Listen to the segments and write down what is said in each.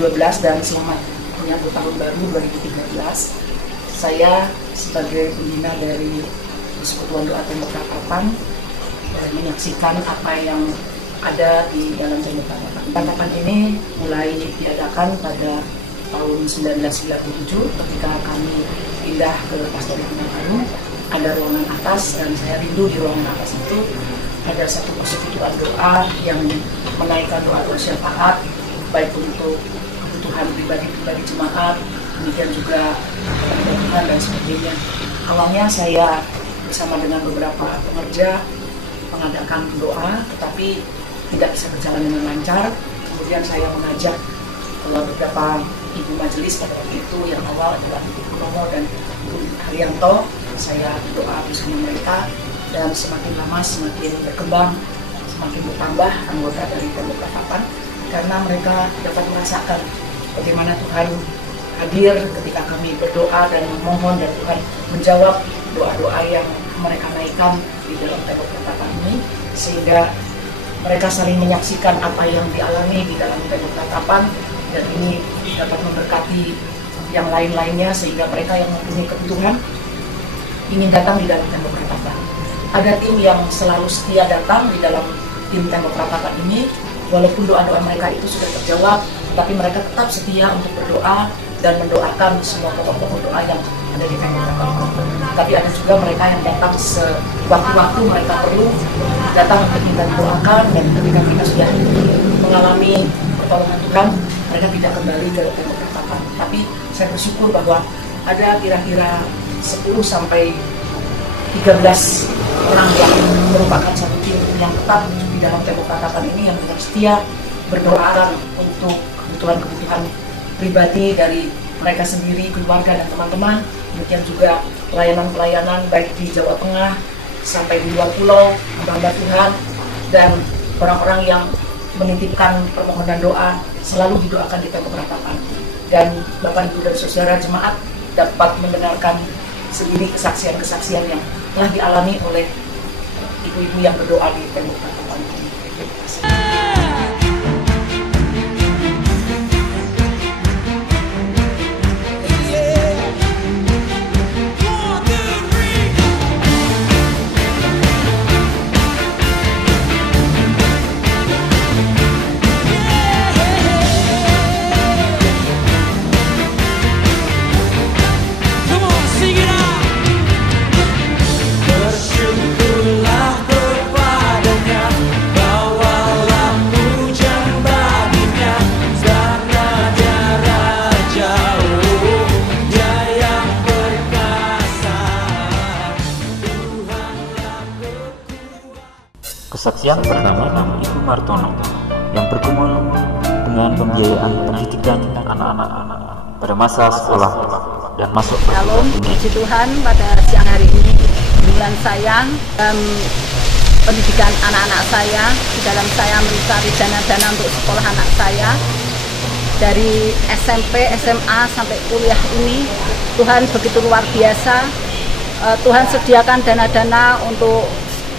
2012 dan selamat menyambut tahun baru 2013. Saya sebagai pembina dari Persekutuan Doa Tembok Ratapan menyaksikan apa yang ada di dalam Tembok Ratapan. Ratapan ini mulai diadakan pada tahun 1997 ketika kami pindah ke Pastori Baru. Ada ruangan atas dan saya rindu di ruangan atas itu ada satu persekutuan doa yang menaikkan doa-doa syafaat baik untuk kebutuhan pribadi-pribadi jemaat, kemudian juga kebutuhan dan sebagainya. Awalnya saya bersama dengan beberapa pengerja mengadakan doa, tetapi tidak bisa berjalan dengan lancar. Kemudian saya mengajak beberapa ibu majelis pada waktu itu, yang awal adalah Ibu Kuromo dan Ibu Haryanto. Saya doa bersama mereka dan semakin lama semakin berkembang, semakin bertambah anggota dari Tembok Ratapan karena mereka dapat merasakan bagaimana Tuhan hadir ketika kami berdoa dan memohon, dan Tuhan menjawab doa-doa yang mereka naikkan di dalam Tembok Ratapan ini, sehingga mereka saling menyaksikan apa yang dialami di dalam Tembok Ratapan, dan ini dapat memberkati yang lain-lainnya sehingga mereka yang mempunyai kebutuhan ingin datang di dalam Tembok Ratapan. Ada tim yang selalu setia datang di dalam tim Tembok Ratapan ini, walaupun doa-doa mereka itu sudah terjawab, tapi mereka tetap setia untuk berdoa dan mendoakan semua pokok-pokok doa yang ada di Tembok Ratapan. Tapi ada juga mereka yang datang sewaktu-waktu mereka perlu datang untuk minta doakan, dan ketika kita sudah mengalami pertolongan Tuhan, mereka tidak kembali ke Tembok Ratapan. Tapi saya bersyukur bahwa ada kira-kira 10 sampai 13 orang yang merupakan satu tim yang tetap di dalam Tembok Ratapan ini, yang tetap setia berdoa untuk kebutuhan-kebutuhan pribadi dari mereka sendiri, keluarga dan teman-teman. Demikian juga pelayanan-pelayanan baik di Jawa Tengah sampai di luar pulau, hamba Tuhan dan orang-orang yang menitipkan permohonan doa selalu didoakan di Tembok Ratapan. Dan Bapak Ibu dan Saudara jemaat dapat mendengarkan sendiri kesaksian-kesaksian yang telah dialami oleh ibu-ibu yang berdoa di Tembok Ratapan ini. Terima kasih. Kesaksian pertama Ibu Martono yang bergumul dengan pembiayaan pendidikan anak-anak pada masa sekolah dan masuk Shalom, puji Tuhan, pada siang hari ini bulan sayang pendidikan anak-anak saya, di dalam saya mencari dana-dana untuk sekolah anak saya dari SMP, SMA sampai kuliah ini. Tuhan begitu luar biasa. Tuhan sediakan dana-dana untuk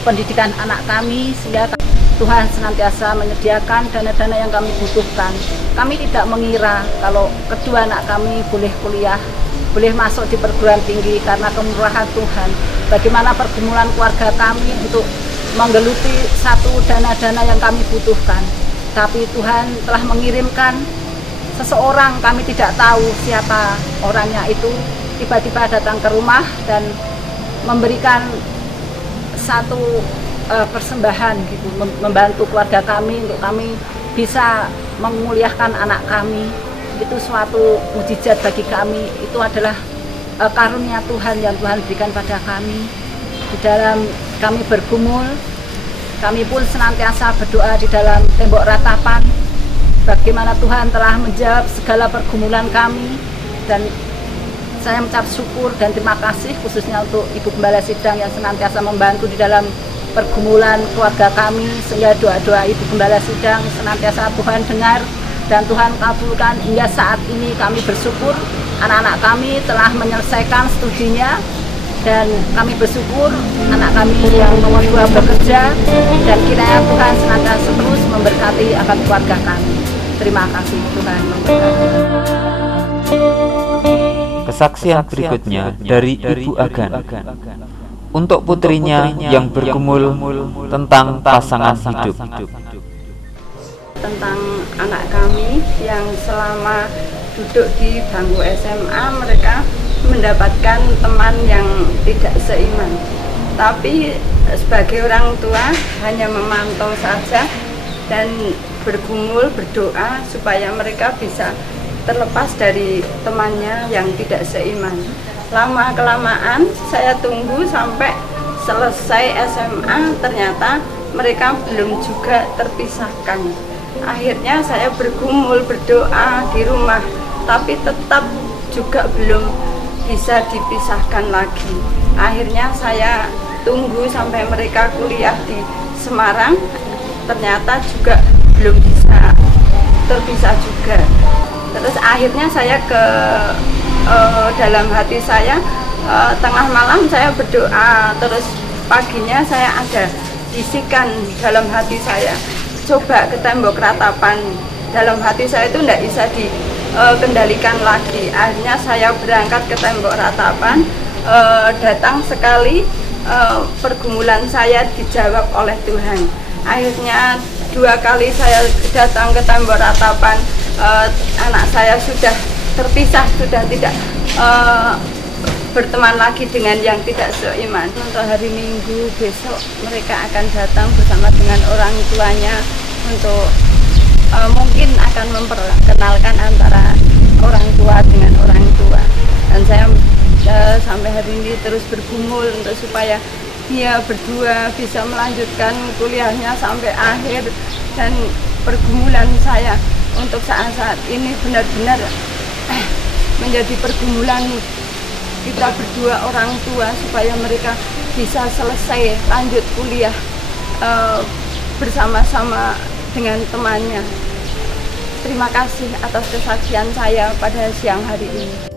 pendidikan anak kami, sehingga Tuhan senantiasa menyediakan dana-dana yang kami butuhkan. Kami tidak mengira kalau kedua anak kami boleh kuliah, boleh masuk di perguruan tinggi karena kemurahan Tuhan. Bagaimana pergumulan keluarga kami untuk menggeluti satu dana-dana yang kami butuhkan. Tapi Tuhan telah mengirimkan seseorang, kami tidak tahu siapa orangnya itu, tiba-tiba datang ke rumah dan memberikan satu persembahan gitu, membantu keluarga kami untuk kami bisa menguliahkan anak kami. Itu suatu mukjizat bagi kami. Itu adalah karunia Tuhan yang Tuhan berikan pada kami. Di dalam kami bergumul, kami pun senantiasa berdoa di dalam Tembok Ratapan bagaimana Tuhan telah menjawab segala pergumulan kami, dan saya mengucap syukur dan terima kasih khususnya untuk Ibu Gembala Sidang yang senantiasa membantu di dalam pergumulan keluarga kami, sehingga doa-doa Ibu Gembala Sidang senantiasa Tuhan dengar dan Tuhan kabulkan. Hingga saat ini kami bersyukur anak-anak kami telah menyelesaikan studinya, dan kami bersyukur anak kami yang nomor 2 bekerja, dan kiranya Tuhan senantiasa terus memberkati akan keluarga kami. Terima kasih, Tuhan memberkati. Kesaksian berikutnya dari Ibu Agan untuk putrinya yang bergumul tentang pasangan hidup. Tentang anak kami yang selama duduk di bangku SMA mereka mendapatkan teman yang tidak seiman. Tapi sebagai orang tua hanya memantau saja dan bergumul, berdoa supaya mereka bisa terlepas dari temannya yang tidak seiman. Lama-kelamaan saya tunggu sampai selesai SMA, ternyata mereka belum juga terpisahkan. Akhirnya saya bergumul, berdoa di rumah, tapi tetap juga belum bisa dipisahkan lagi. Akhirnya saya tunggu sampai mereka kuliah di Semarang, ternyata juga belum bisa terpisah juga. Terus akhirnya saya dalam hati saya tengah malam saya berdoa, terus paginya saya ada bisikan dalam hati saya, coba ke tembok ratapan. Dalam hati saya itu tidak bisa dikendalikan lagi. Akhirnya saya berangkat ke tembok ratapan, datang sekali, pergumulan saya dijawab oleh Tuhan. Akhirnya 2 kali saya datang ke tembok ratapan, anak saya sudah terpisah, sudah tidak berteman lagi dengan yang tidak seiman. Untuk hari Minggu besok mereka akan datang bersama dengan orang tuanya untuk mungkin akan memperkenalkan antara orang tua dengan orang tua. Dan saya sampai hari ini terus bergumul untuk supaya dia berdua bisa melanjutkan kuliahnya sampai akhir. Dan pergumulan saya untuk saat-saat ini benar-benar menjadi pergumulan kita berdua orang tua supaya mereka bisa selesai lanjut kuliah bersama-sama dengan temannya. Terima kasih atas kesaksian saya pada siang hari ini.